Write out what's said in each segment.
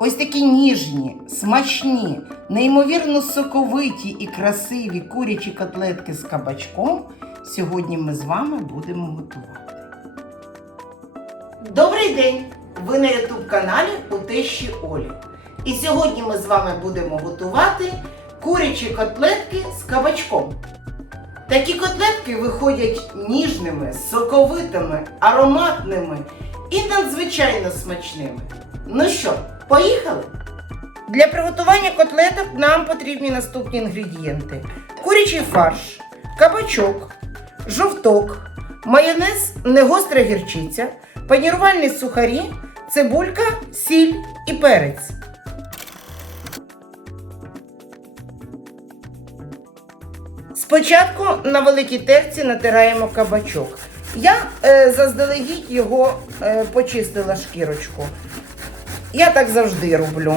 Ось такі ніжні, смачні, неймовірно соковиті і красиві курячі котлетки з кабачком сьогодні ми з вами будемо готувати. Добрий день! Ви на youtube каналі у тещі Олі. І сьогодні ми з вами будемо готувати курячі котлетки з кабачком. Такі котлетки виходять ніжними, соковитими, ароматними і надзвичайно смачними. Ну що, поїхали? Для приготування котлеток нам потрібні наступні інгредієнти: курячий фарш, кабачок, жовток, майонез, негостра гірчиця, панірувальні сухарі, цибулька, сіль і перець. Спочатку на великій терці натираємо кабачок. Я е, заздалегідь його е, почистила шкірочку. Я так завжди роблю.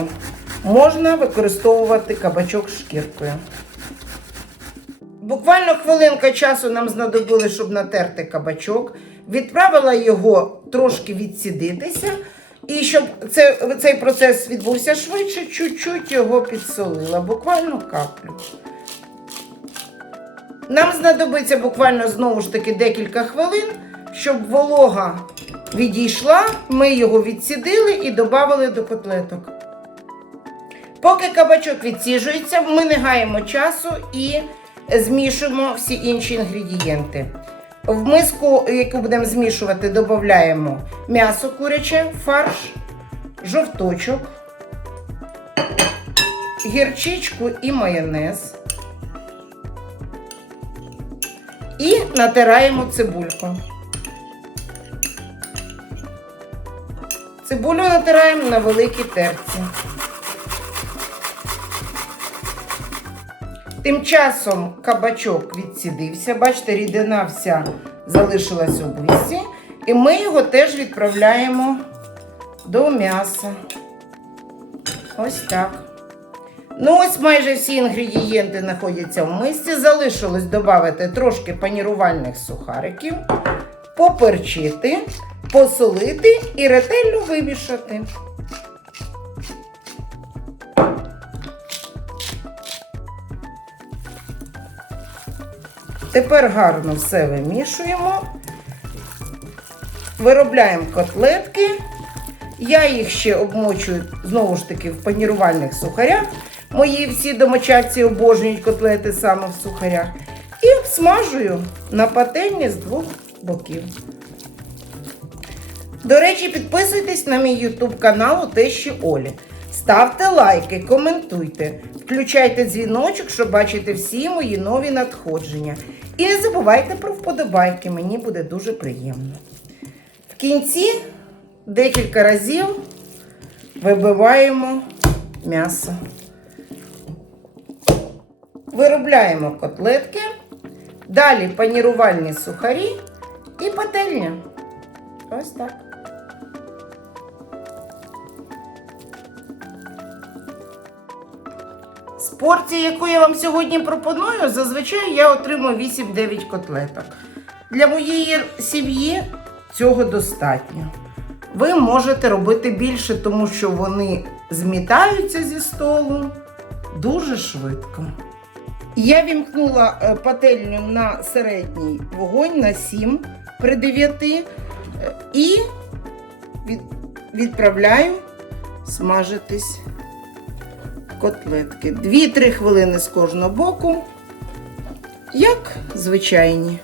Можна використовувати кабачок шкіркою. Буквально хвилинка часу нам знадобилось, щоб натерти кабачок. Відправила його трошки відсідитися. І щоб це, цей процес відбувся швидше, чуть-чуть його підсолила, буквально каплю. Нам знадобиться буквально знову ж таки декілька хвилин, щоб волога відійшла, ми його відсідили і додали до котлеток. Поки кабачок відсіжується, ми не гаємо часу і змішуємо всі інші інгредієнти. В миску, яку будемо змішувати, додаємо м'ясо куряче, фарш, жовточок, гірчичку і майонез. І натираємо цибульку. Цибулю натираємо на великій терці. Тим часом кабачок відсідився, бачите, рідина вся залишилась у бисі. І ми його теж відправляємо до м'яса. Ось так. Ну, ось майже всі інгредієнти знаходяться в мисці. Залишилось додати трошки панірувальних сухариків, поперчити, посолити і ретельно вимішати. Тепер гарно все вимішуємо. Виробляємо котлетки. Я їх ще обмочую знову ж таки в панірувальних сухарях. Мої всі домочадці обожнюють котлети саме в сухарях. І обсмажую на пательні з двох боків. До речі, підписуйтесь на мій YouTube канал у Тещі Олі. Ставте лайки, коментуйте, включайте дзвіночок, щоб бачити всі мої нові надходження. І не забувайте про вподобайки, мені буде дуже приємно. В кінці декілька разів вибиваємо м'ясо. Виробляємо котлетки, далі панірувальні сухарі і пательня. Ось так. З порції, яку я вам сьогодні пропоную, зазвичай я отримую 8-9 котлеток. Для моєї сім'ї цього достатньо. Ви можете робити більше, тому що вони змітаються зі столу дуже швидко. Я вімкнула е, пательню на середній вогонь на 7 при 9 е, і відправляю смажитись котлетки. 2-3 хвилини з кожного боку, як звичайні.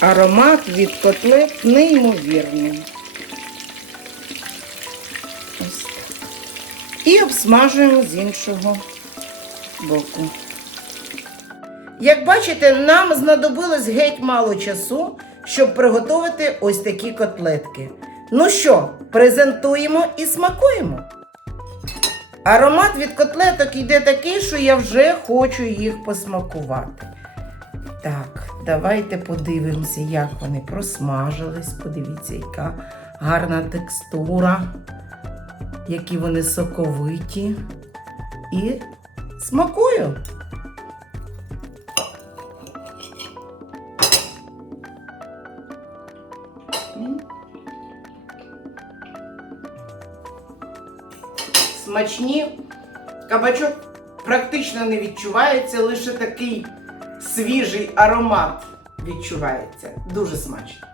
Аромат від котлет неймовірний. Ось. І обсмажуємо з іншого боку. Як бачите, нам знадобилось геть мало часу, щоб приготувати ось такі котлетки. Ну що, презентуємо і смакуємо. Аромат від котлеток йде такий, що я вже хочу їх посмакувати. Так, давайте подивимося, як вони просмажились. Подивіться, яка гарна текстура, які вони соковиті. І смакую. Смачні. Кабачок практично не відчувається, лише такий свіжий аромат відчувається. Дуже смачно.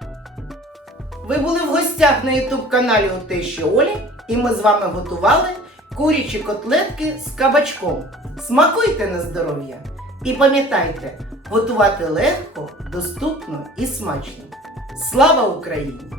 Ви були в гостях на ютуб каналі у Олі, і ми з вами готували курячі котлетки з кабачком. Смакуйте на здоров'я! І пам'ятайте, готувати легко, доступно і смачно. Слава Україні!